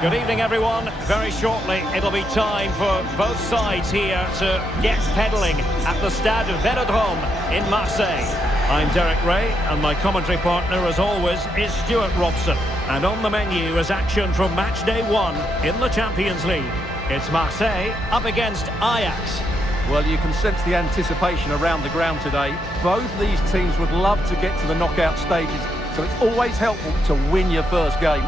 Good evening, everyone. Very shortly, it'll be time for both sides here to get pedalling at the Stade Vélodrome in Marseille. I'm Derek Ray, and my commentary partner, as always, is Stuart Robson. And on the menu is action from match day 1 in the Champions League. It's Marseille up against Ajax. Well, you can sense the anticipation around the ground today. Both these teams would love to get to the knockout stages, so it's always helpful to win your first game.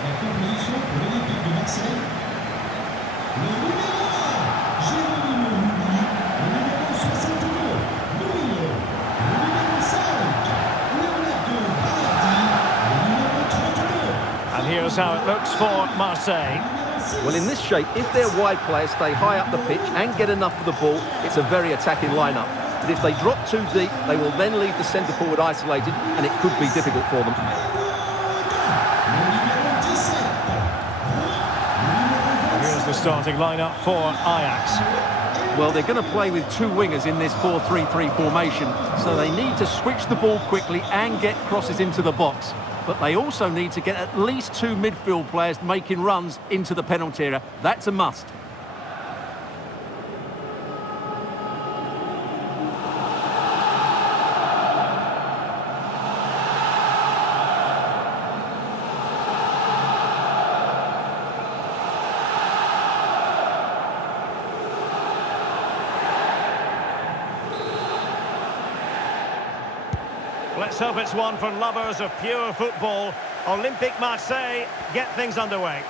La proposition pour l'Olympique de Marseille. Le numéro 1, Jérémy Louis. Le numéro 62, Louis. Le numéro 5, Leonardo Balardi. Le numéro 32. And here's how it looks for Marseille. Well, in this shape, if their wide players stay high up the pitch and get enough of the ball, it's a very attacking lineup. But if they drop too deep, they will then leave the centre forward isolated, and it could be difficult for them. Here's the starting lineup for Ajax. Well, they're going to play with two wingers in this 4-3-3 formation, so they need to switch the ball quickly and get crosses into the box. But they also need to get at least two midfield players making runs into the penalty area. That's a must. Let's hope it's one for lovers of pure football. Olympique Marseille get things underway.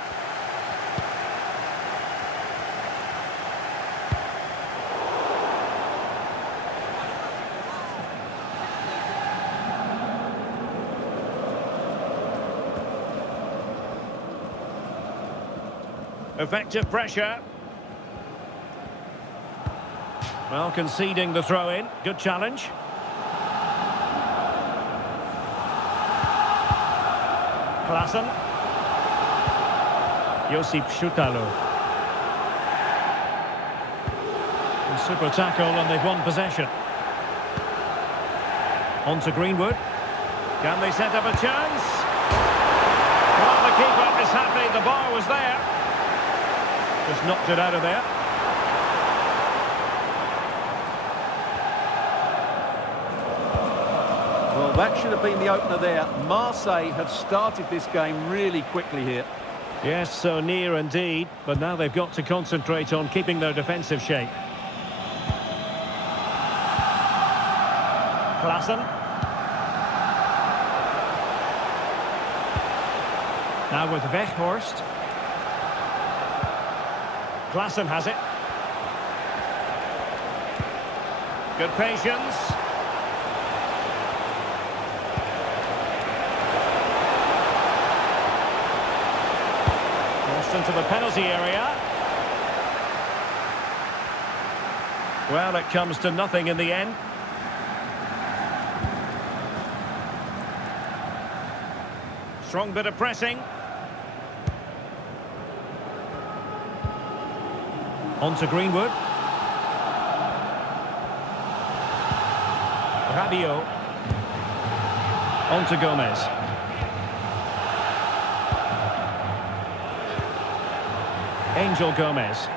Effective pressure. Well, conceding the throw-in. Good challenge. Klassen. Josip Schutalo. Super tackle, and they've won possession. On to Greenwood. Can they set up a chance? Well, the keeper is happy the bar was there. Just knocked it out of there. Well, that should have been the opener there. Marseille have started this game really quickly here. Yes, so near indeed, but now they've got to concentrate on keeping their defensive shape. Klassen. Now with Weghorst. Klassen has it. Good patience. Into the penalty area. Well, it comes to nothing in the end. Strong bit of pressing. On to Greenwood. Rabiot. On to Gomez. Angel Gomez.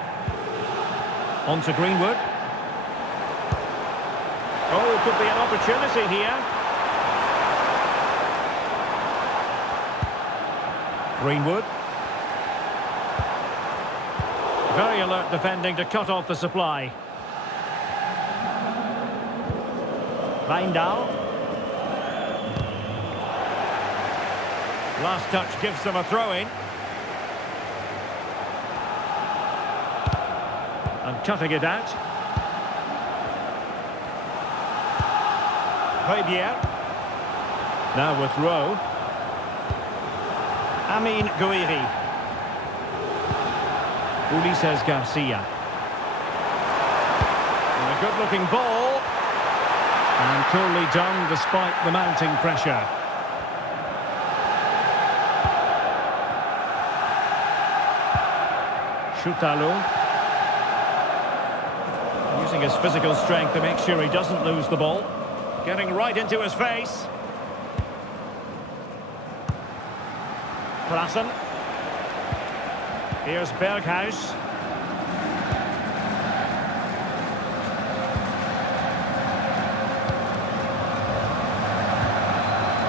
On to Greenwood. Oh, could be an opportunity here. Greenwood. Very alert defending to cut off the supply. Wijndal. Last touch gives them a throw-in. And cutting it out. Højbjerg. Now with Rowe. Amin Gouiri. Ulises Garcia. And a good-looking ball. And coolly done despite the mounting pressure. Choutalu. Using his physical strength to make sure he doesn't lose the ball. Getting right into his face. Klaassen. Here's Berghuis.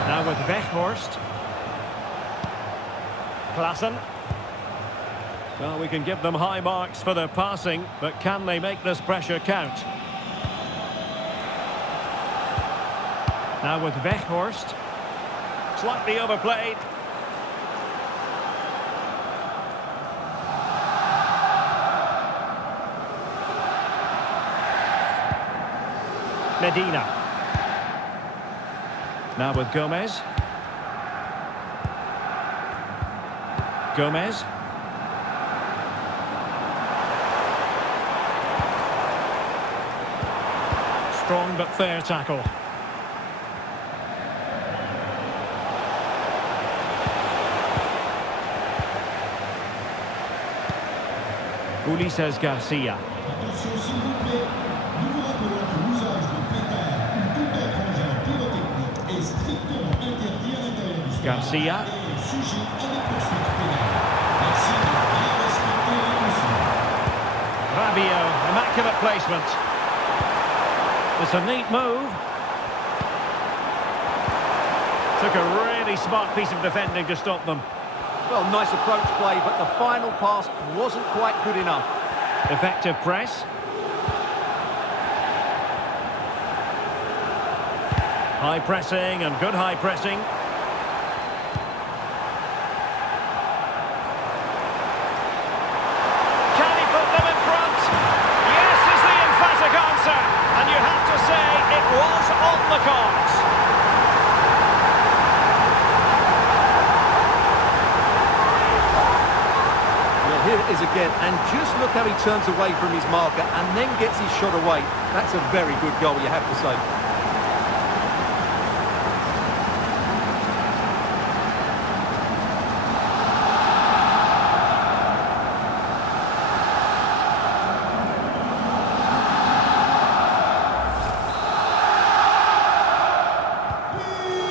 Now with Weghorst. Klaassen. Well, we can give them high marks for their passing, but can they make this pressure count? Now with Weghorst. Slightly overplayed. Medina. Now with Gomez. Gomez. Strong but fair tackle. Ulises Garcia. Attention s'il vous plaît, nous vous rappelons que l'usage de pétards ou tout autre engin pyrotechnique est strictement interdit à l'intérieur du stade. Garcia. Et sujet à des poursuites pénales. Merci de bien respecter les consignes. Rabiot, immaculate placement. It's a neat move. Took a really smart piece of defending to stop them. Well, nice approach play, but the final pass wasn't quite good enough. Effective press. High pressing and good high pressing. Can he put them in front? Yes is the emphatic answer. And you have to say it was on the cards. Here it is again, and just look how he turns away from his marker and then gets his shot away. That's a very good goal, you have to say.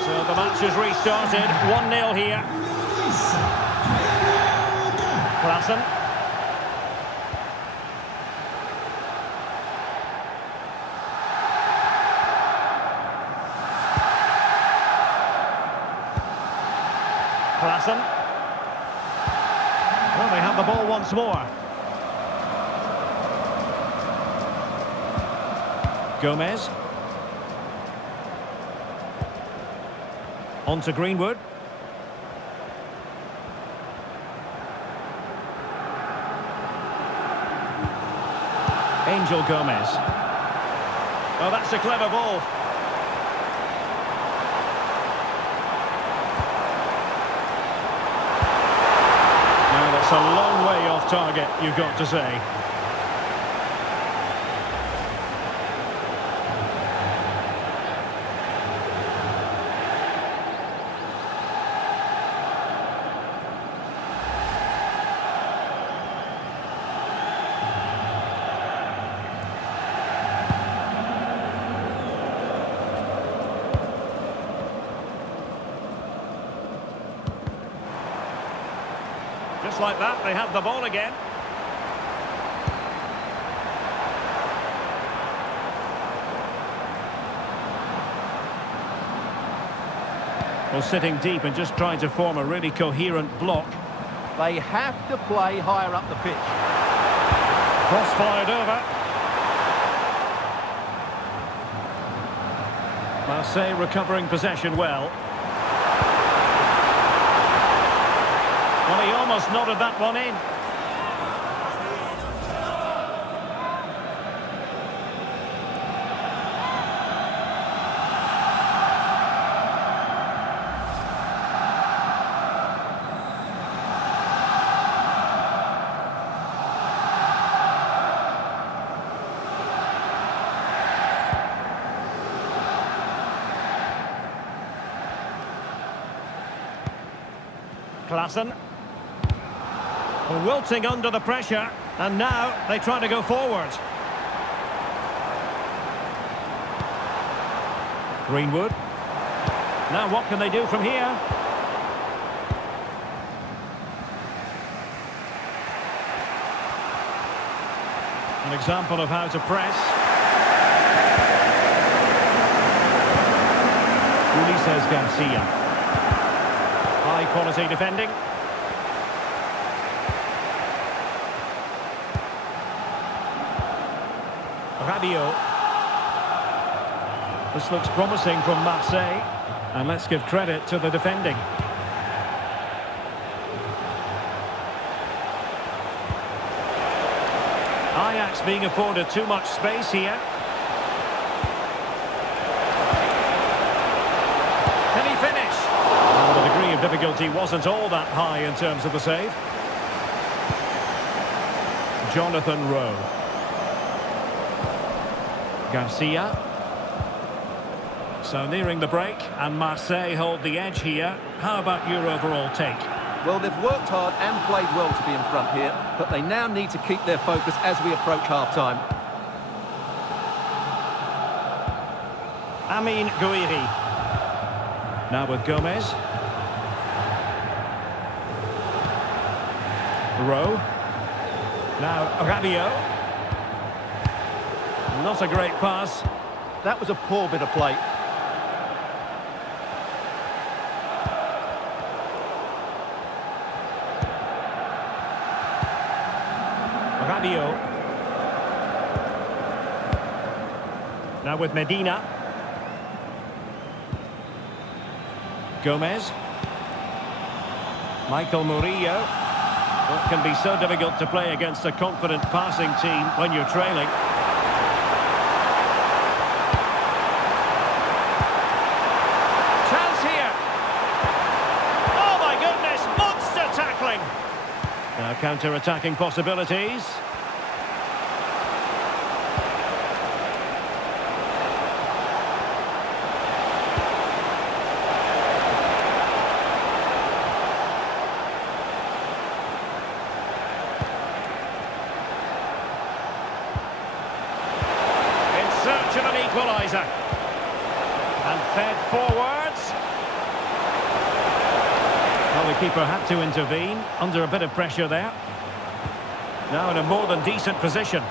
So the match has restarted, 1-0 here. Klaassen. Klaassen. Well, they have the ball once more. Gomez. On to Greenwood. Angel Gomez. Oh, that's a clever ball. Now, that's a long way off target, you've got to say. Just like that, they have the ball again. Well, sitting deep and just trying to form a really coherent block. They have to play higher up the pitch. Cross fired over. Marseille recovering possession well. Well, he almost nodded that one in. Klassen. Wilting under the pressure, and now they try to go forward. Greenwood. Now what can they do from here? An example of how to press. Ulises Garcia. High quality defending. Rabiot. This looks promising from Marseille, and let's give credit to the defending. Ajax being afforded too much space here. Can he finish? Well, the degree of difficulty wasn't all that high in terms of the save. Jonathan Rowe. Garcia. So nearing the break, and Marseille hold the edge here. How about your overall take? Well, they've worked hard and played well to be in front here, but they now need to keep their focus as we approach half-time. Amin Gouiri. Now with Gomez. Rowe. Now Rabiot. Not a great pass. That was a poor bit of play. Rabiot. Now with Medina. Gomez. Michael Murillo. It can be so difficult to play against a confident passing team when you're trailing. Chance here. Oh my goodness, monster tackling. Now counter-attacking possibilities. Search of an equaliser. And fed forwards. Well, the keeper had to intervene under a bit of pressure there. Now in a more than decent position.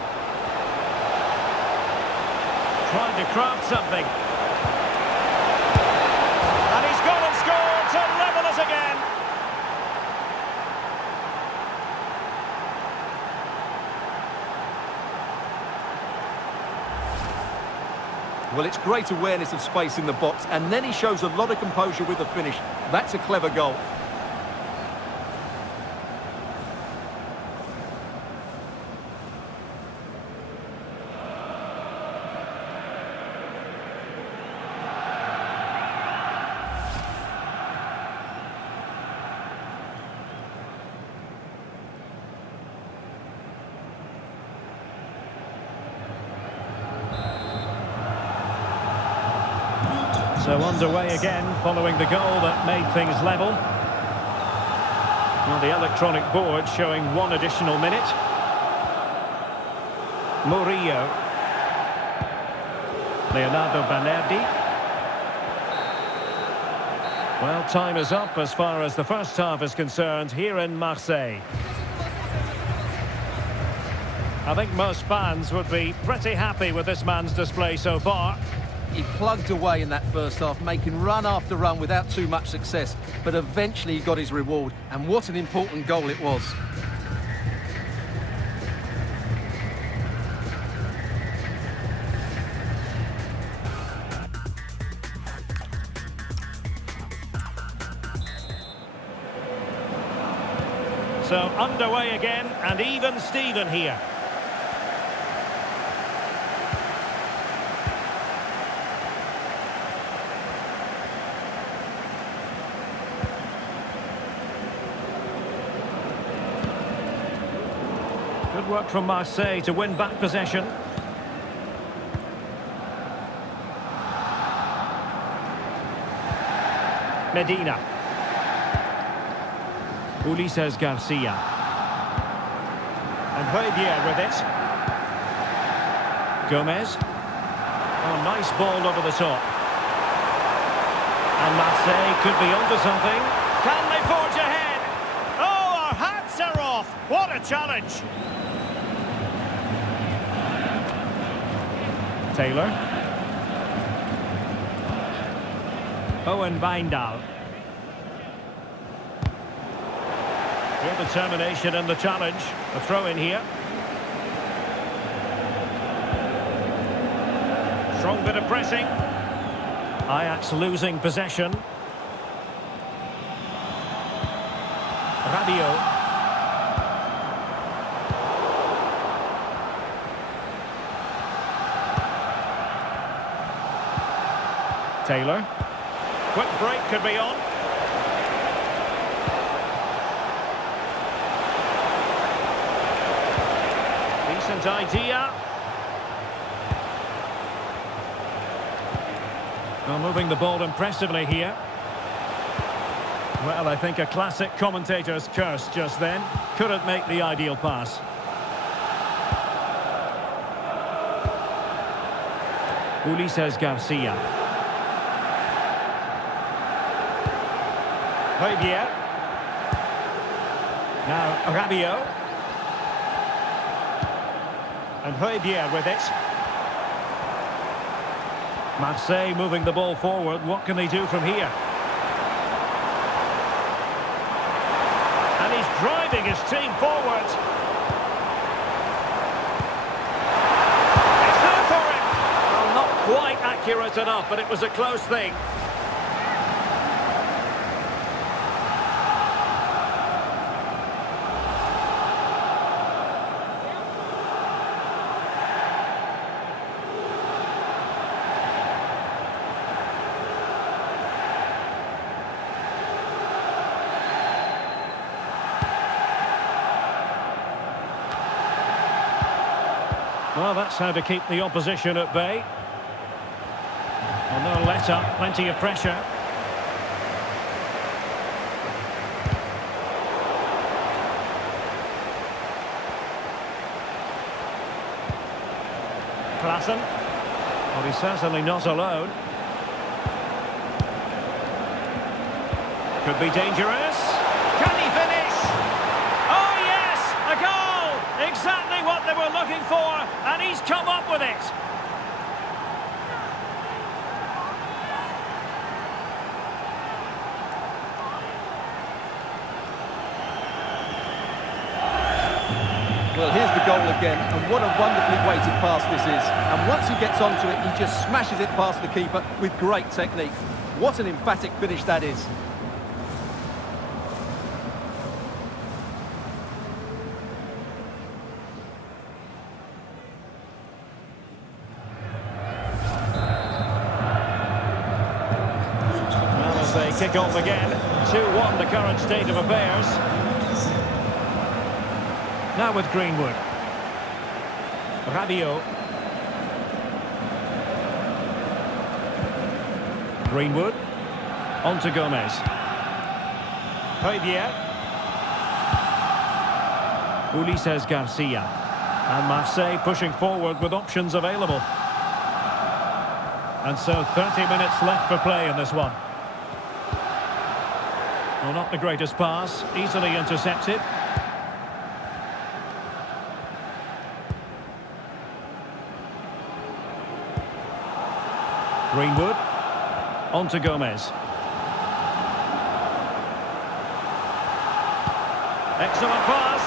Trying to craft something. And he's gone and scored to level us again. Well, it's great awareness of space in the box, and then he shows a lot of composure with the finish. That's a clever goal. So underway again, following the goal that made things level. Well, the electronic board showing one additional minute. Murillo. Leonardo Banerdi. Well, time is up as far as the first half is concerned here in Marseille. I think most fans would be pretty happy with this man's display so far. He plugged away in that first half, making run after run without too much success, but eventually he got his reward, and what an important goal it was. So underway again, and even Steven here. Good work from Marseille to win back possession. Medina. Ulises Garcia. And Højbjerg with it. Gomez. Oh, nice ball over the top. And Marseille could be onto something. Can they forge ahead? Oh, our hats are off. What a challenge. Taylor. Owen Wijndal. Real determination in the challenge. A throw in here. Strong bit of pressing. Ajax losing possession. Rabiot. Taylor. Quick break could be on. Decent idea. Well, moving the ball impressively here. Well, I think a classic commentator's curse just then. Couldn't make the ideal pass. Ulises Garcia. Højbjerg. Now Rabiot. And Højbjerg with it. Marseille moving the ball forward. What can they do from here? And he's driving his team forward. It's there for him. Well, not quite accurate enough, but it was a close thing. Well, that's how to keep the opposition at bay. Well, no let up, plenty of pressure. Klassen. Well, he's certainly not alone. Could be dangerous. Can he finish? Oh, yes! A goal! Exactly what they were looking for, and he's come up with it. Well, here's the goal again, and what a wonderfully weighted pass this is. And once he gets onto it, he just smashes it past the keeper with great technique. What an emphatic finish that is. Well, as they kick off again, 2-1 the current state of affairs. Now with Greenwood. Rabiot. Greenwood. On to Gomez. Højbjerg. Ulises Garcia. And Marseille pushing forward with options available. And so 30 minutes left for play in this one. Well, not the greatest pass. Easily intercepted. Greenwood. On to Gomez. Excellent pass.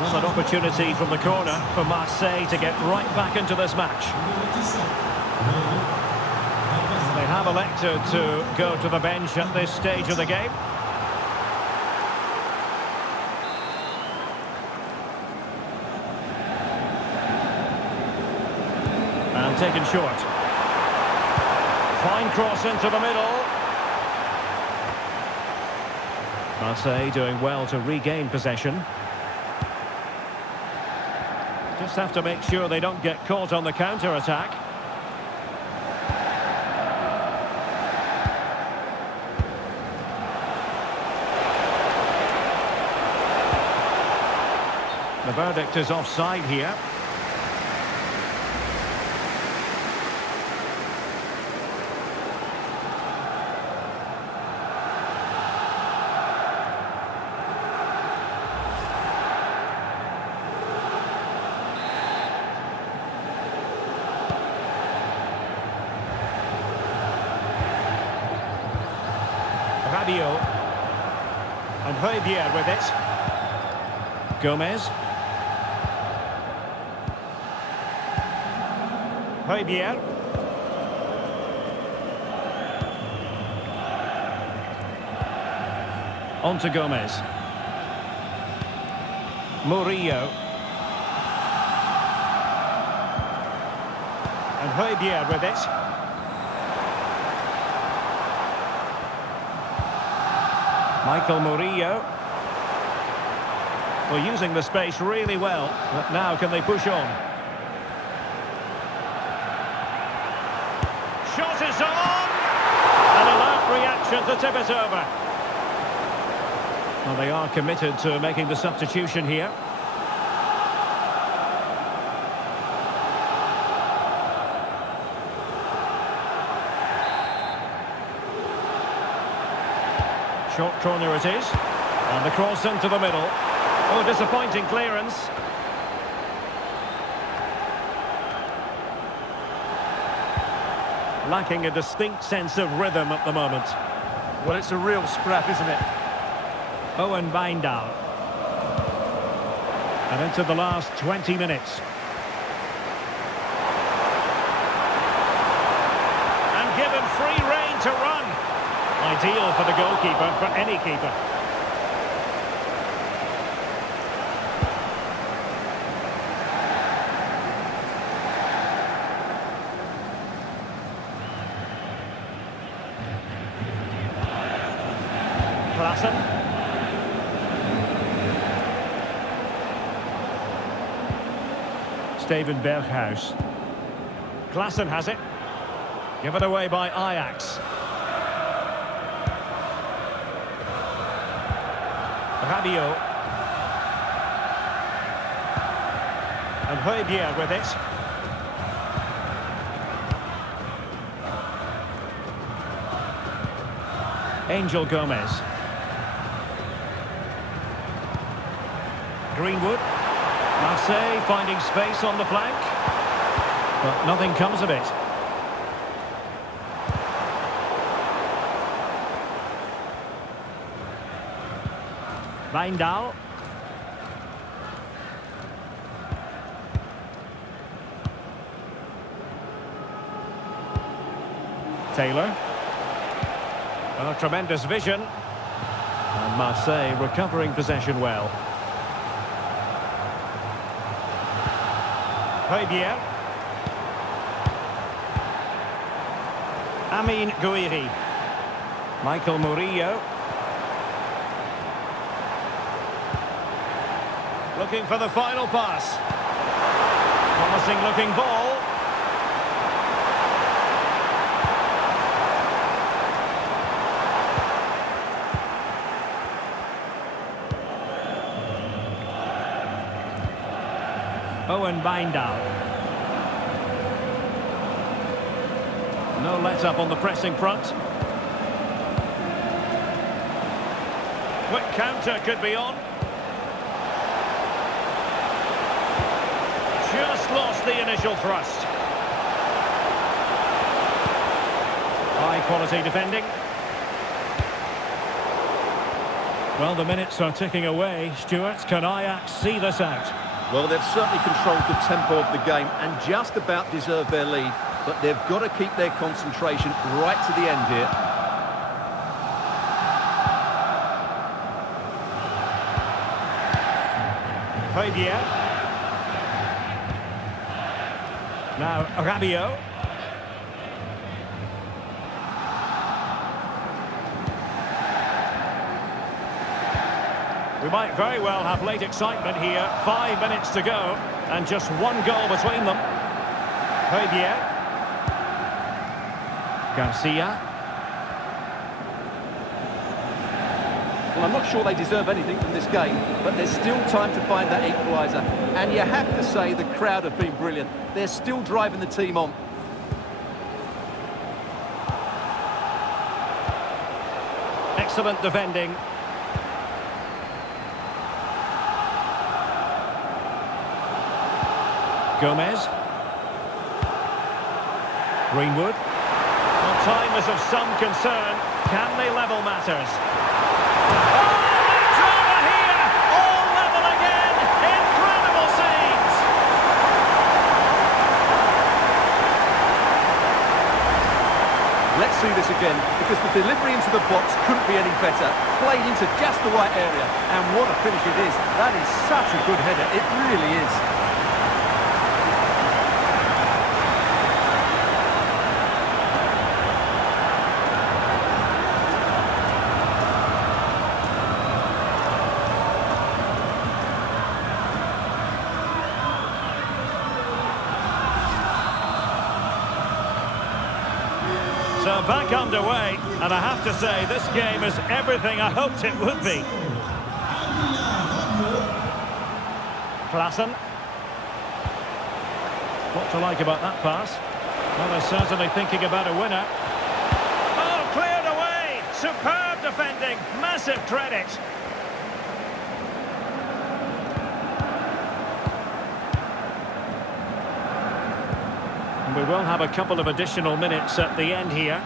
Well, an opportunity from the corner for Marseille to get right back into this match. They have elected to go to the bench at this stage of the game. And taken short. Fine cross into the middle. Marseille doing well to regain possession. Just have to make sure they don't get caught on the counter-attack. The verdict is offside here. Rabiot. And Højbjerg with it. Gomez. Højbjerg. On to Gomez. Murillo. And Højbjerg with it. Michael Murillo. Well, using the space really well, but now can they push on? Shot is on! An alert reaction to tip it over. Well, they are committed to making the substitution here. Short corner it is. And the cross into the middle. Oh, disappointing clearance. Lacking a distinct sense of rhythm at the moment. Well, it's a real scrap, isn't it? Owen Wijndal. And into the last 20 minutes. And given free rein to run. Ideal for the goalkeeper, for any keeper. Klassen. Steven Berghuis. Klassen has it. Given away by Ajax. Rabiot. And Højbjerg with it. Angel Gomez. Greenwood. Marseille finding space on the flank. But nothing comes of it. Wijndal. Taylor. Oh, tremendous vision. And Marseille recovering possession well. Højbjerg. Amin Gouiri. Michael Murillo. Looking for the final pass. Promising looking ball. Owen Wijndal. No let-up on the pressing front. Quick counter could be on. Just lost the initial thrust. High quality defending. Well, the minutes are ticking away. Stuart, can Ajax see this out? Well, they've certainly controlled the tempo of the game and just about deserved their lead. but they've got to keep their concentration right to the end here. Fabian. Now Rabiot. We might very well have late excitement here. 5 minutes to go, and just one goal between them. Fabian. Garcia. Well, I'm not sure they deserve anything from this game, but there's still time to find that equaliser. And you have to say the crowd have been brilliant. They're still driving the team on. Excellent defending. Gomez. Greenwood. Well, time is of some concern. Can they level matters? Oh, drama here! All level again! Incredible scenes! Let's see this again, because the delivery into the box couldn't be any better. Played into just the right area, and what a finish it is. That is such a good header, it really is. So back underway, and I have to say, this game is everything I hoped it would be. Klassen. What to like about that pass? Well, they're certainly thinking about a winner. Oh, cleared away! Superb defending, massive credit. We will have a couple of additional minutes at the end here.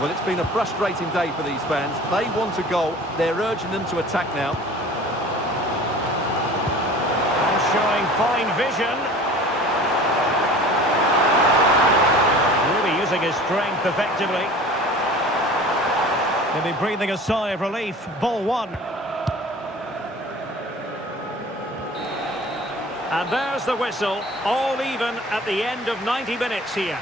Well, it's been a frustrating day for these fans. They want a goal. They're urging them to attack now. And showing fine vision. Really using his strength effectively. Maybe breathing a sigh of relief. Ball one. And there's the whistle, all even at the end of 90 minutes here.